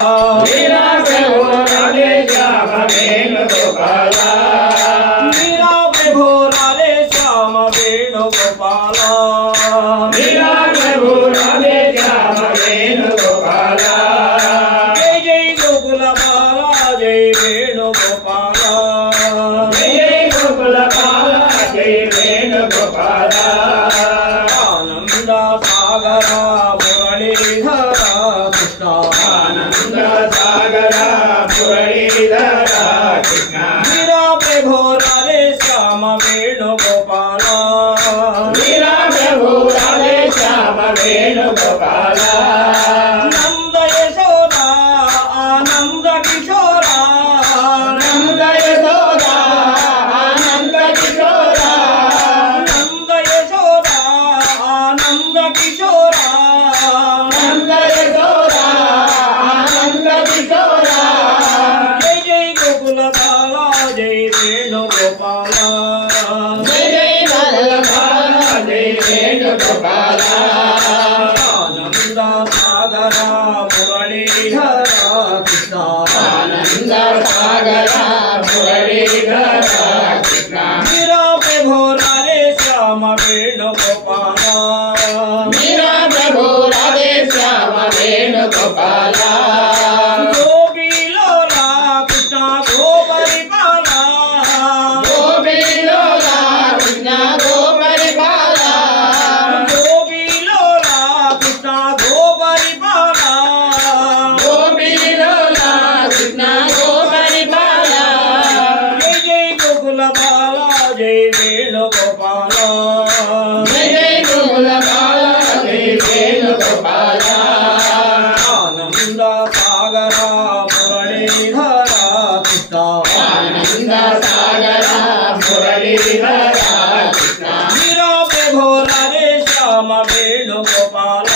Meera Prabhu Radhe Shyam Venugopal Meera Prabhu Radhe Shyam Venugopal Meera Prabhu Radhe Shyam Venugopal Jai Jai Gokul Bala Jai Venugopal Jai Jai Gokul Bala Jai Venugopal Anand Sagar Muralidhar Krishna Anand Sagar Muralidhar Krishna Meera Prabhu Radhe Shyam Venugopal Meera Prabhu Radhe Shyam Venugopal Nand Yashoda Anand किशोरा Nand Yashoda Anand किशोरा Nand Yashoda Anand किशोरा Nand Yashoda Anand किशोरा Jai Jai Gokul Bala Jai Venugopal Jai Jai Gokul Bala Jai Venugopal Anand Sagar Muralidhar Krishna Anand Sagar Muralidhar Krishna Meera Prabhu Radhe Shyam Venugopal Meera Prabhu Radhe Shyam Venugopal गोपीलोला Krishna गोपरिपाला गोपीलोला Krishna गोपरिपाला गोपीलोला Krishna गोपरिपाला गोपीलोला Krishna गोपरिपाला Jai Jai Gokul Bala Jai Venugopal Jai Jai Gokul Bala Jai Venugopal Anand Sagar Muralidhar Krishna Anand Sagar Muralidhar Krishna Meera Prabhu Radhe Shyam Venugopal